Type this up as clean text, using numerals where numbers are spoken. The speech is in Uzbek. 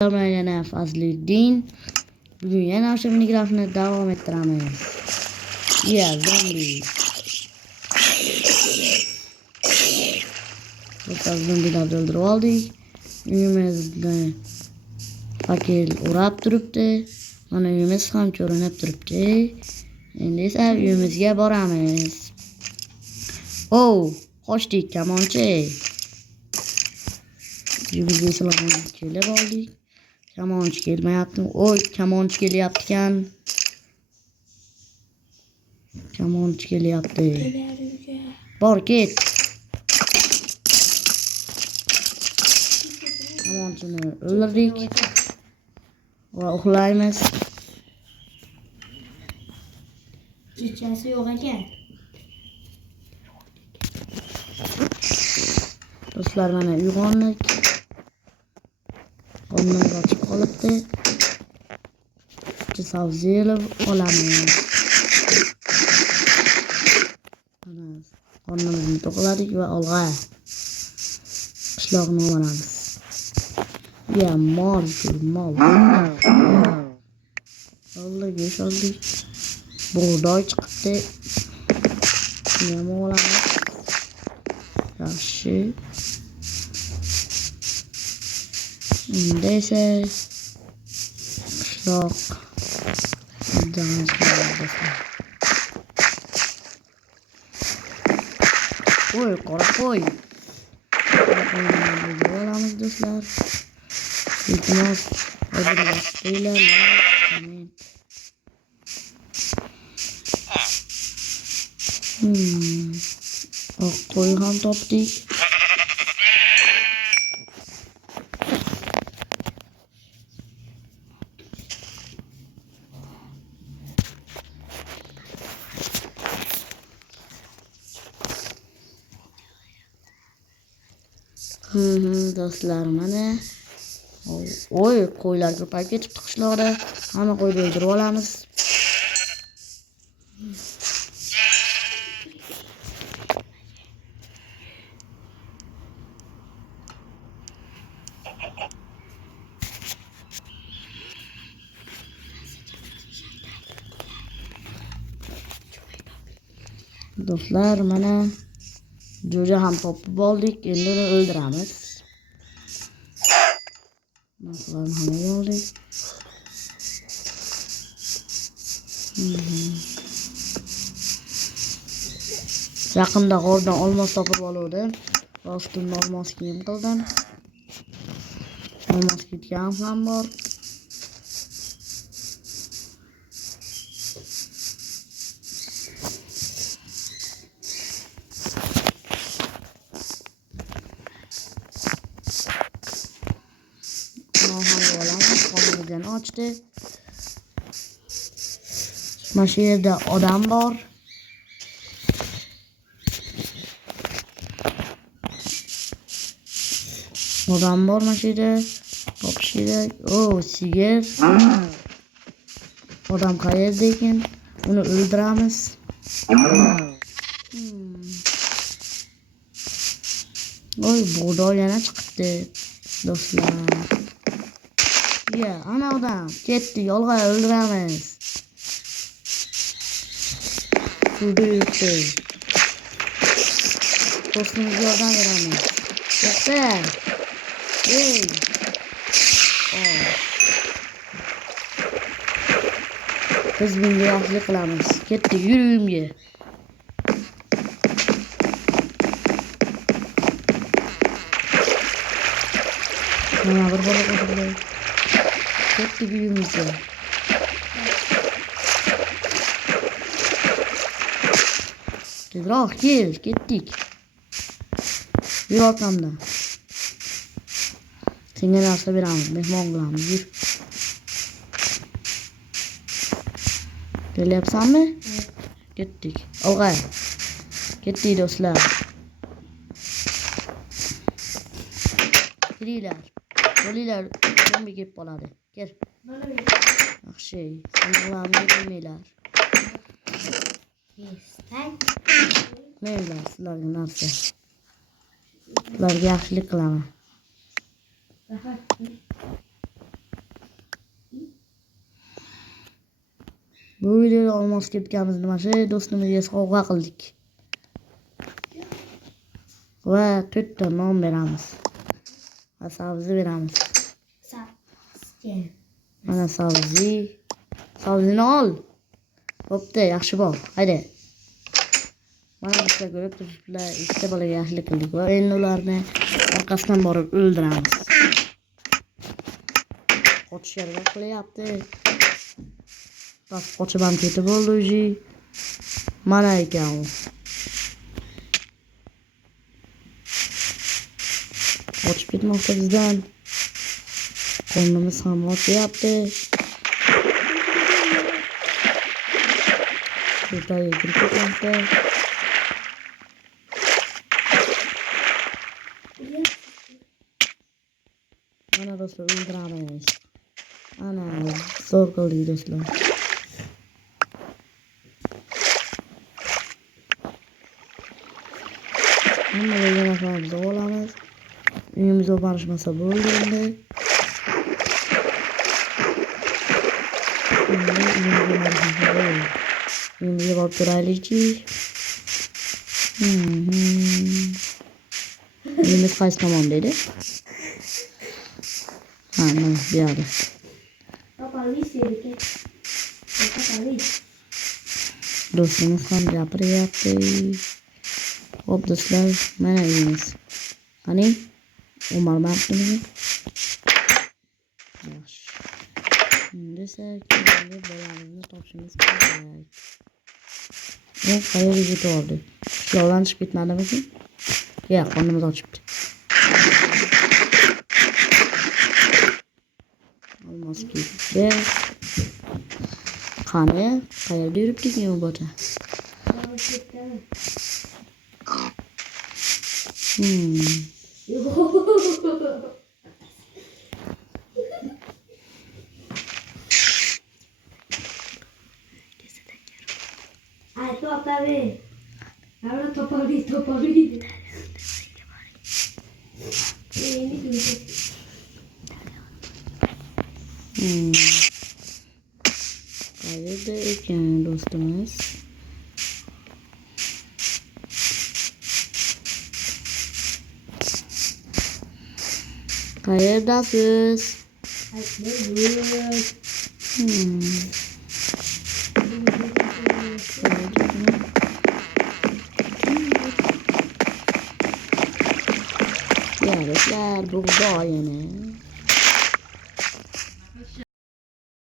Men yana Fazliddin. Bugun yana o'sha Minecraftni davom ettiramiz. Zombi. Biz zombilarni o'ldirib oldik. Uyimizni fakir o'rab turibdi. Mana uyimiz ham ko'rinib turibdi. Endi esa uyimizga boramiz. Qochdik kamonchi. Uyimizga silahni kelib oldik. Kamonchi kelmayapti. Kamonchi kelyapti ekan. Kamonchi kelyapti. Bor ket. Kamonchini o'ldirdik. Va uxlaymiz. Kechasi yo'q ekan. Do'stlar, mana uyg'ondik. Qornim ochib qolibdi. Sabzi yeb olamiz. Qornimizni to'qladik va olg'a qishloqni olamiz. Mol. Go'sht oldik. Bug'doy chiqibdi. Nima olamiz? Yaxshi. Endi esa qishloq qora qo'y. Olamiz do'stlar. Iltimos, obunachinglar, amin. Oq qo'y ham topdik. Do'stlar, mana qo'ylar ko'payib ketibdi qishloqda. Hamma qo'yni o'ldirib olamiz. Do'stlar, mana jo'ja ham topib oldik. Endi uni o'ldiramiz. Narsalarni hamma oldik. Yaqinda g'ordan olmos topib oluvdim. Rostimni olmos kiyim qildim. Olmos ketgan ham bor. Qornimizni ochdi. Mana shu yerda odam bor. Mana shu yerda. Topish kerak. Sigir. Odam qayerda ekan? Uni o'ldiramiz. Bug'doy yana chiqibdi. Do'stlar. Ana odam ketdi, yolg'a o'ldiramiz. Suvda yuribdi. Do'stimizga yordam beramiz. To'xta. Biz bunga yaxshilik qilamiz. Ketdik, yur uyimga. Mana bir bola qo'shildi. Ketdik uyimizga. Tezroq kel, ketdik. Yur orqamdan. Senga narsa beramiz, mehmon qilamiz, yur. Kelyapsanmi? Ketdik. Olg'a. Ketdik do'stlar. Kiringlar. Bo'linglar, zombi kelib qoladi. Kel. Yaxshi. Sizlarga kelmanglar. Menlar sizlarga narsa. Sizlarga yaxshilik qilaman. Bu videoda olmos ketganimizni mana shu do'stimizga sovg'a qildik. Va 4 ta non beramiz. Va sabzi beramiz. Sabzi. Mana sabzi. Sabzini ol. Bo'pti, yaxshi bor. Haydi. Mana bizlar ko'rib turibsizlar, ikkita bolaga yaxshilik qildik va endi ularni orqasidan borib o'ldiramiz. Qochishga harakat qilyapti. Bas qochib ham ketib bo'ldi o'zi. Mana ekan u. Qochib ketmoqda bizdan. Qornimiz ham ochyapti. Ko'taga kirib ketmoqda. Mana do'stlar o'ldiramiz. Ana zo'r qildik do'stlar. Hamma bo'lgan narsamizni olamiz. Uyimizga borishmasa bo'ldi endi. Uyimizga borib turaylikchi. Uyimiz qaysi tomon dedi? Ha, mana bu yerda. Papalis yerga. Papalis. Do'stimiz ham gapiryapti. Hop do'stlar, mana uyimiz. Qani? Umar mardimi? Yaxshi. Endi esa keyingi bolamizni topishimiz kerak. U qayerga ketyapti? Qishloqdan chiqib ketmadimikin? Yo'q, qornimiz ochibdi. Olmos ketdi. Qani? Qayerda yuribdik u bota? Ay, topavi. Ahora topavi. Qayerda ekan do'stimiz? Qayerdasiz? Ya do'stlar, bug'doy yana.